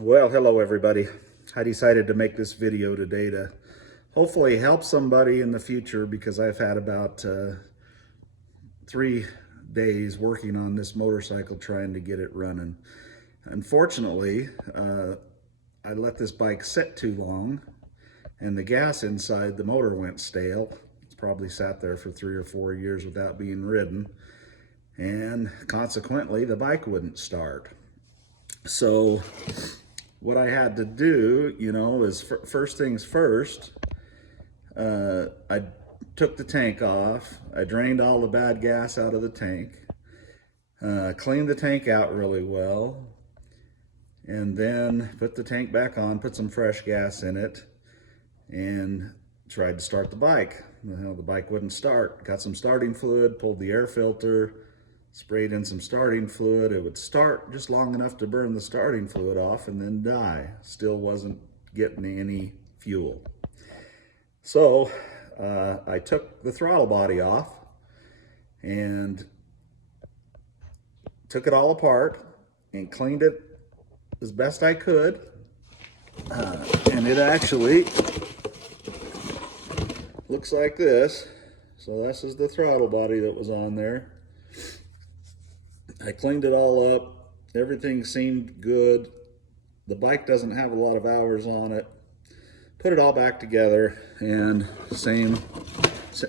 Well, hello everybody. I decided to make this video today to hopefully help somebody in the future because I've had about 3 days working on this motorcycle trying to get it running. Unfortunately, I let this bike sit too long and the gas inside the motor went stale. It's probably sat there for 3 or 4 years without being ridden, and consequently the bike wouldn't start. So what I had to do, is first things first, I took the tank off. I drained all the bad gas out of the tank, cleaned the tank out really well, and then put the tank back on, put some fresh gas in it, and tried to start the bike. Well, the bike wouldn't start. Got some starting fluid, pulled the air filter, sprayed in some starting fluid. It would start just long enough to burn the starting fluid off and then die. Still wasn't getting any fuel. So I took the throttle body off and took it all apart and cleaned it as best I could. And it actually looks like this. So this is the throttle body that was on there. I cleaned it all up. Everything seemed good. The bike doesn't have a lot of hours on it. Put it all back together and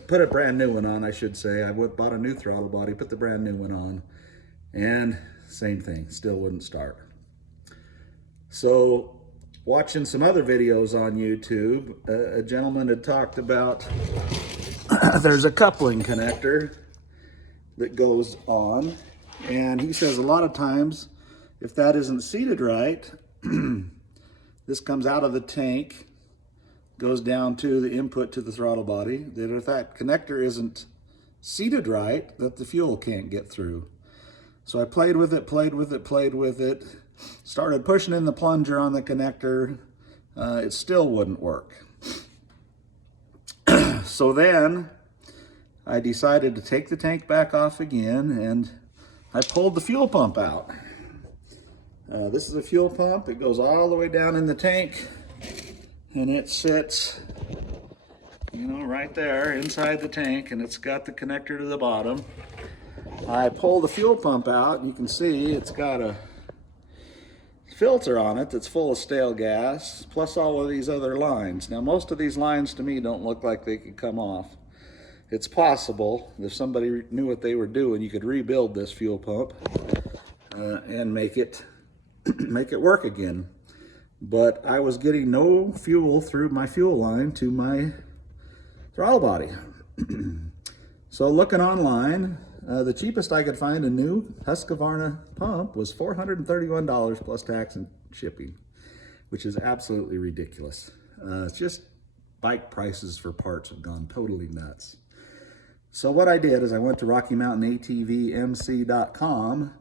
put a brand new one on, I should say. I bought a new throttle body, put the brand new one on, and same thing, still wouldn't start. So watching some other videos on YouTube, a gentleman had talked about there's a coupling connector that goes on. And he says a lot of times, if that isn't seated right, this comes out of the tank, goes down to the input to the throttle body, that if that connector isn't seated right, that the fuel can't get through. So I played with it, started pushing in the plunger on the connector. It still wouldn't work. So then I decided to take the tank back off again, and I pulled the fuel pump out. This is a fuel pump. It goes all the way down in the tank, and it sits, right there inside the tank, and it's got the connector to the bottom. I pull the fuel pump out, and you can see it's got a filter on it that's full of stale gas, plus all of these other lines. Now, most of these lines to me don't look like they could come off. It's possible, if somebody knew what they were doing, you could rebuild this fuel pump and make it work again. But I was getting no fuel through my fuel line to my throttle body. So looking online, the cheapest I could find a new Husqvarna pump was $431 plus tax and shipping, which is absolutely ridiculous. It's just bike prices for parts have gone totally nuts. So what I did is I went to RockyMountainATVMC.com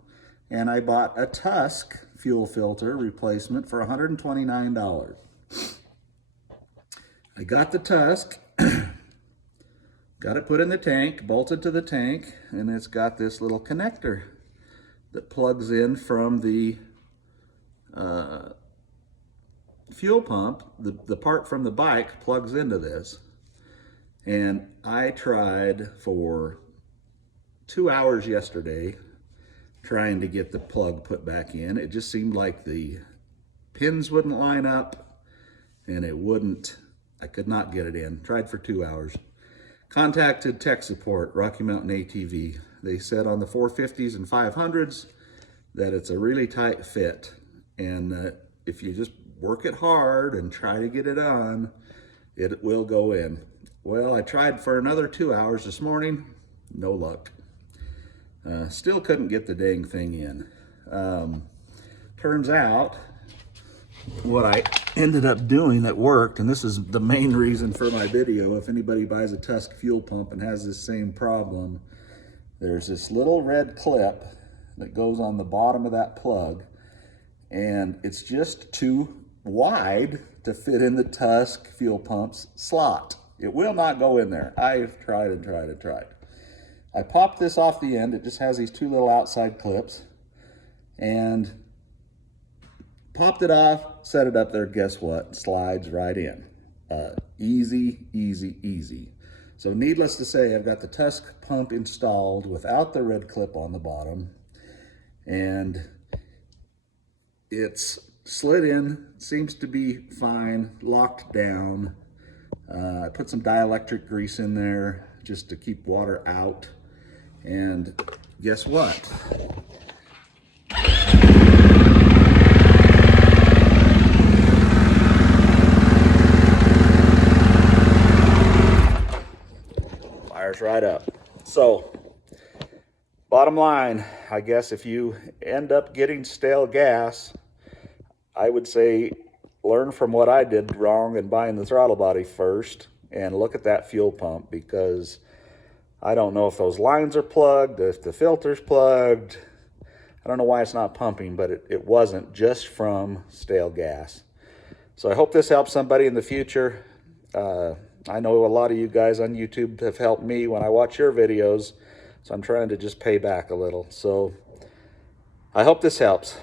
and I bought a Tusk fuel filter replacement for $129. I got the Tusk, got it put in the tank, bolted to the tank, and it's got this little connector that plugs in from the fuel pump. The part from the bike plugs into this. And I tried for 2 hours yesterday trying to get the plug put back in. It just seemed like the pins wouldn't line up and I could not get it in. Tried for 2 hours. Contacted tech support, Rocky Mountain ATV. They said on the 450s and 500s that it's a really tight fit. And if you just work it hard and try to get it on, it will go in. Well, I tried for another 2 hours this morning, no luck. Still couldn't get the dang thing in. Turns out what I ended up doing that worked, and this is the main reason for my video, if anybody buys a Tusk fuel pump and has this same problem, there's this little red clip that goes on the bottom of that plug, and it's just too wide to fit in the Tusk fuel pump's slot. It will not go in there. I've tried and tried and tried. I popped this off the end. It just has these two little outside clips, and popped it off, set it up there. Guess what? Slides right in. Easy, easy, easy. So needless to say, I've got the Tusk pump installed without the red clip on the bottom, and it's slid in, seems to be fine, locked down. I put some dielectric grease in there just to keep water out. And guess what? Fires right up. So, bottom line, I guess if you end up getting stale gas, I would say learn from what I did wrong in buying the throttle body first and look at that fuel pump, because I don't know if those lines are plugged, if the filter's plugged. I don't know why it's not pumping, but it wasn't, just from stale gas. So I hope this helps somebody in the future. I know a lot of you guys on YouTube have helped me when I watch your videos, so I'm trying to just pay back a little. So I hope this helps.